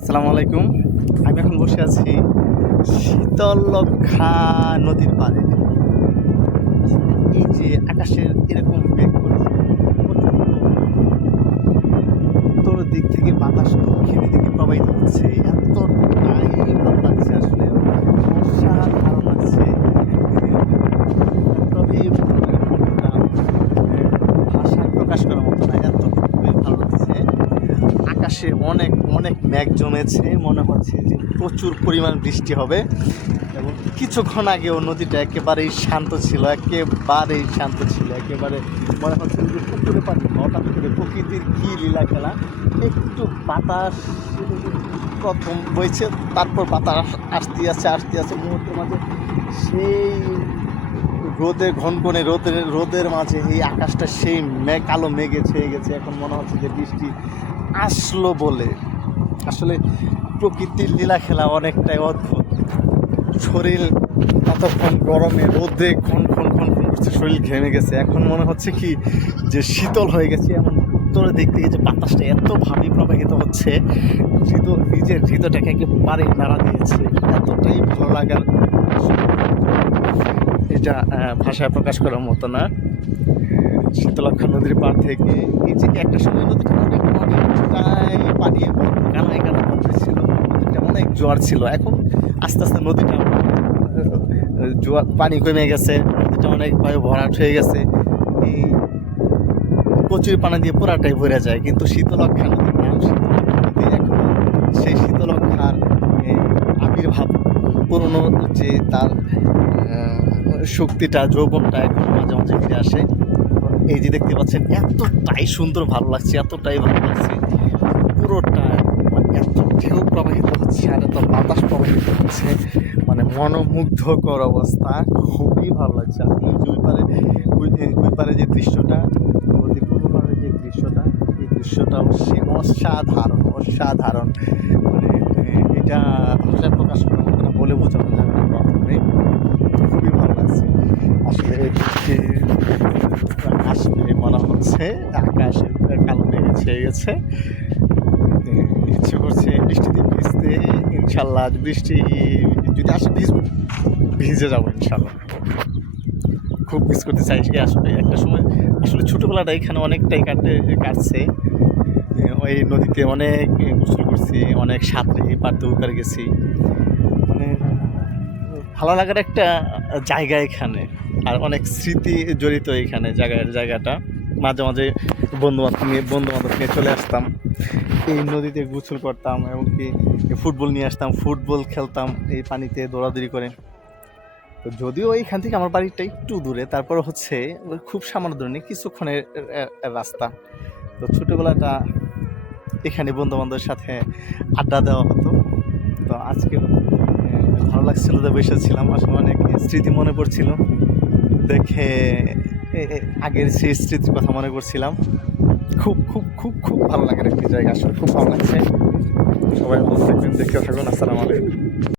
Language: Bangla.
আসসালামু আলাইকুম। আমি এখন বসে আছি শীতলক্ষ্যা নদীর পাড়ে। আসলে এই যে আকাশের এরকম মেঘ করেছে, উত্তর দিক থেকে বাতাস দক্ষিণ দিকে প্রবাহিত হচ্ছে, এতটাই ভালো লাগছে, আসলে অসাধারণ লাগছে। তবে ভাষায় প্রকাশ করার মতো না, এতটুকুই ভালো লাগছে। আকাশে অনেক অনেক মেঘ জমেছে, মনে হচ্ছে যে প্রচুর পরিমাণ বৃষ্টি হবে। এবং কিছুক্ষণ আগেও নদীটা একেবারেই শান্ত ছিল, একেবারে মনে হচ্ছে যে পুকুরে পানি, হঠাৎ করে প্রকৃতির কী লীলা খেলা। একটু বাতাস প্রথম বইছে, তারপর বাতাস আসতে মুহূর্তের মাঝে সেই ঘনঘনে রোদের মাঝে এই আকাশটা সেই কালো মেঘে ছেয়ে গেছে। এখন মনে হচ্ছে যে বৃষ্টি আসলো বলে। আসলে প্রকৃতির লীলা খেলা অনেকটাই অদ্ভুত। শরীর এতক্ষণ গরমে রোদে খন করছে, শরীর ঘেমে গেছে, এখন মনে হচ্ছে কি যে শীতল হয়ে গেছে। এমন উত্তরের দিক থেকে যে বাতাসটা এতভাবে প্রবাহিত হচ্ছে, নিজের হৃদয়টাকে একেবারে নাড়া দিয়েছে। এতটাই ভালো লাগার, এটা ভাষায় প্রকাশ করার মতো না। শীতলক্ষ্যা নদীর পাড় থেকে এই যে একটা সময় নদীটা অনেকটাই পানি কানায় ছিল, নদীটা অনেক জোয়ার ছিল। এখন আস্তে আস্তে নদীটা জোয়ার পানি কমে গেছে, নদীটা অনেকভাবে ভরাট হয়ে গেছে। এই প্রচুর পানি দিয়ে পুরাটাই ভরে যায়, কিন্তু শীতলক্ষ্যা নদীর নাম শীতলক্ষ্যা নদী, এখন সেই শীতলক্ষ্যার আবির্ভাব, পুরনো যে তার শক্তিটা, যৌবনটা এখন মাঝে মাঝে ফিরে আসে। এই যে দেখতে পাচ্ছেন, এতটাই সুন্দর ভালো লাগছে, পুরোটা এত ঢেউ প্রবাহিত হচ্ছে আর এত বাতাস প্রবাহিত হচ্ছে, মানে মনোমুগ্ধকর অবস্থা, খুবই ভালো লাগছে। আপনি ওই পারে যে দৃশ্যটা, নদীর পূর্ব পারে যে দৃশ্যটা, এই দৃশ্যটাও সে অসাধারণ। মানে এটা ভাষায় প্রকাশ করার মতো না, বলে বোঝানো যাবে না প্রথমে। খুবই ভালো লাগছে আসলে। আসবে মনে হচ্ছে আকাশে কালো মেঘে ছেয়ে গেছে, ইচ্ছে করছে বৃষ্টিতে ভিজতে। ইনশাল্লাহ বৃষ্টি যদি আসে ভিজে যাবো ইনশাল্লাহ। খুব মিস করতে চাইছি আসলে। একটা সময় আসলে ছোটোবেলাটা এখানে অনেকটাই কাটছে, ওই নদীতে অনেক গোসল করছি, অনেক সাঁতরে পারতে উপার গেছি। মানে ভালো লাগার একটা জায়গা এখানে, আর অনেক স্মৃতি জড়িত এখানে জায়গাটা। মাঝে মাঝে বন্ধু বান্ধব নিয়ে চলে আসতাম, এই নদীতে গোসল করতাম, এমনকি ফুটবল নিয়ে আসতাম, ফুটবল খেলতাম এই পানিতে দৌড়াদৌড়ি করে। তো যদিও এইখান থেকে আমার বাড়িটা একটু দূরে, তারপর হচ্ছে খুব সামান্য দূরে নেই, কিছুক্ষণের রাস্তা। তো ছোটোবেলাটা এখানে বন্ধু বান্ধবের সাথে আড্ডা দেওয়া হতো। তো আজকে ভালো লাগছিল যে বসেছিলাম, আসলে অনেক স্মৃতি মনে পড়ছিল দেখে, আগের সেই স্মৃতির কথা মনে করছিলাম। খুব খুব খুব খুব ভালো লাগার একটি জায়গা, আসলে খুব ভালো লাগছে। সবাই ভালো থাকবেন, দেখতে থাকুন। আসসালামু আলাইকুম।